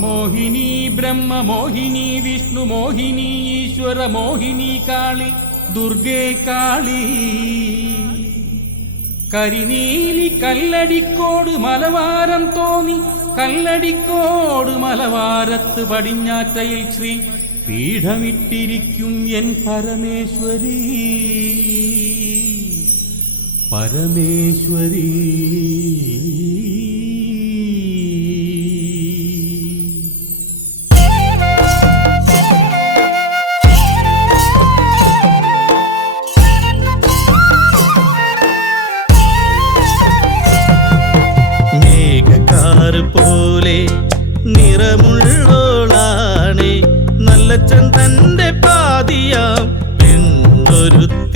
മോഹിനി ബ്രഹ്മ മോഹിനി വിഷ്ണു മോഹിനി ഈശ്വര മോഹിനി കാളി ദുർഗേ കാളി. കരിനീലി കല്ലടിക്കോട് മലവാരം തോന്നി കല്ലടിക്കോട് മലവാരത്ത് പടിഞ്ഞാറ്റയിൽ ശ്രീ പീഠമിട്ടിരിക്കും എൻ പരമേശ്വരി. പരമേശ്വരി. നിറമുള്ളോളാണേ നല്ല ചന്ദന്റെ പാതിയാം. പെണ്ണൊരുത്തി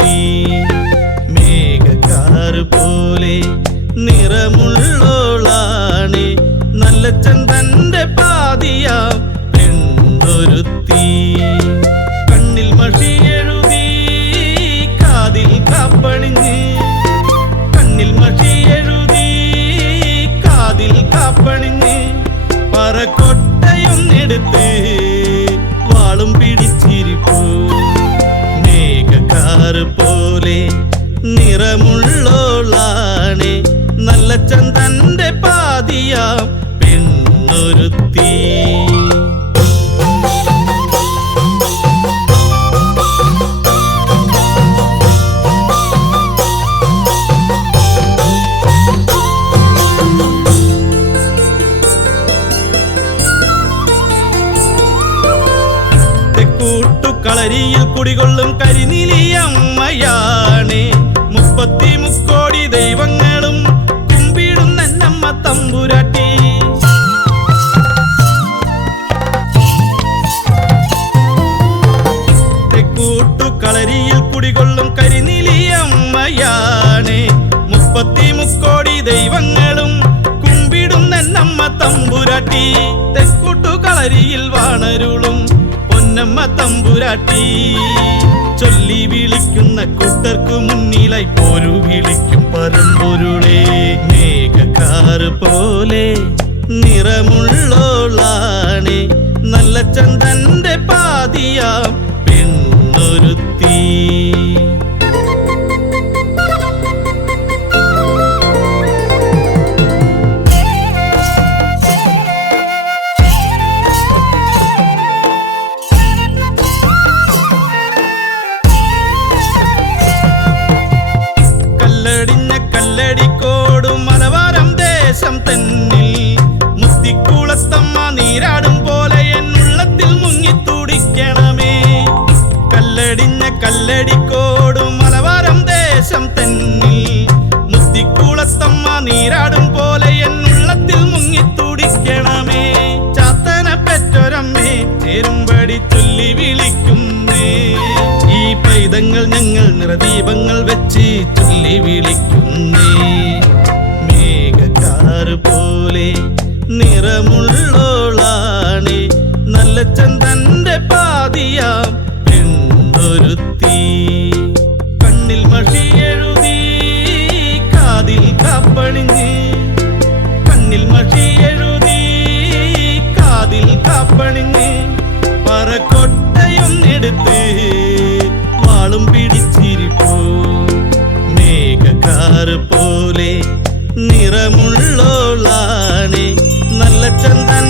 തെക്കൂട്ടുകളരിയിൽ കുടികൊള്ളും കരിനിലിയമ്മയാണ്. മുപ്പത്തി മുക്കോടി ദൈവങ്ങളും കുമ്പിടുന്ന നമ്മ തമ്പുരാട്ടി. കൂട്ടുകളരിയിൽ കുടികൊള്ളും കരിനിലിയമ്മയാണ്. മുപ്പത്തി മുക്കോടി ദൈവങ്ങളും കുമ്പിടുന്ന നമ്മ തമ്പുരാട്ടി. തെക്കൂട്ടുകളരിയിൽ വാണരുളും പൊന്നമ്മ തമ്പുരാട്ടി ചൊല്ലി വിളിക്കുന്ന കൂട്ടർക്കു മുന്നിലായി പോരു വിളിക്കും പരമ്പൊരുളേ. മേഘക്കാറ് പോലെ നിറമുള്ളോളാണ്. നല്ല ചന്ദന്റെ പാതിയാം പെണ്ണൊരുത്തി. തന്നിൽ മുത്തിക്കുളത്തമ്മ നീരാടും പോലെ എന്നുള്ളത്തിൽ മുങ്ങിത്തുടിക്കണമേ. കല്ലടിഞ്ഞ കല്ലടിക്കോടും മലബാരം ദേശം തന്നിൽ മുത്തിക്കുളത്തമ്മ നീരാടും പോലെ എന്നുള്ളത്തിൽ മുങ്ങിത്തുടിക്കണമേ. ചാത്തന പെറ്റൊരമ്മേ ചേരുംപടി ചൊല്ലി വിളിക്കുന്നേ. ഈ പൈതങ്ങൾ ഞങ്ങൾ നിറദീപങ്ങൾ വെച്ച് ചൊല്ലി വിളിക്കുന്നേ. മാറാപ്പണിഞ്ഞ് പറക്കൊട്ടയൊന്നെടുത്ത് വാളും പിടിച്ചിരിപ്പോ. മേഘക്കാറ് പോലെ നിറമുള്ളോളാണ്. നല്ല ചന്ദന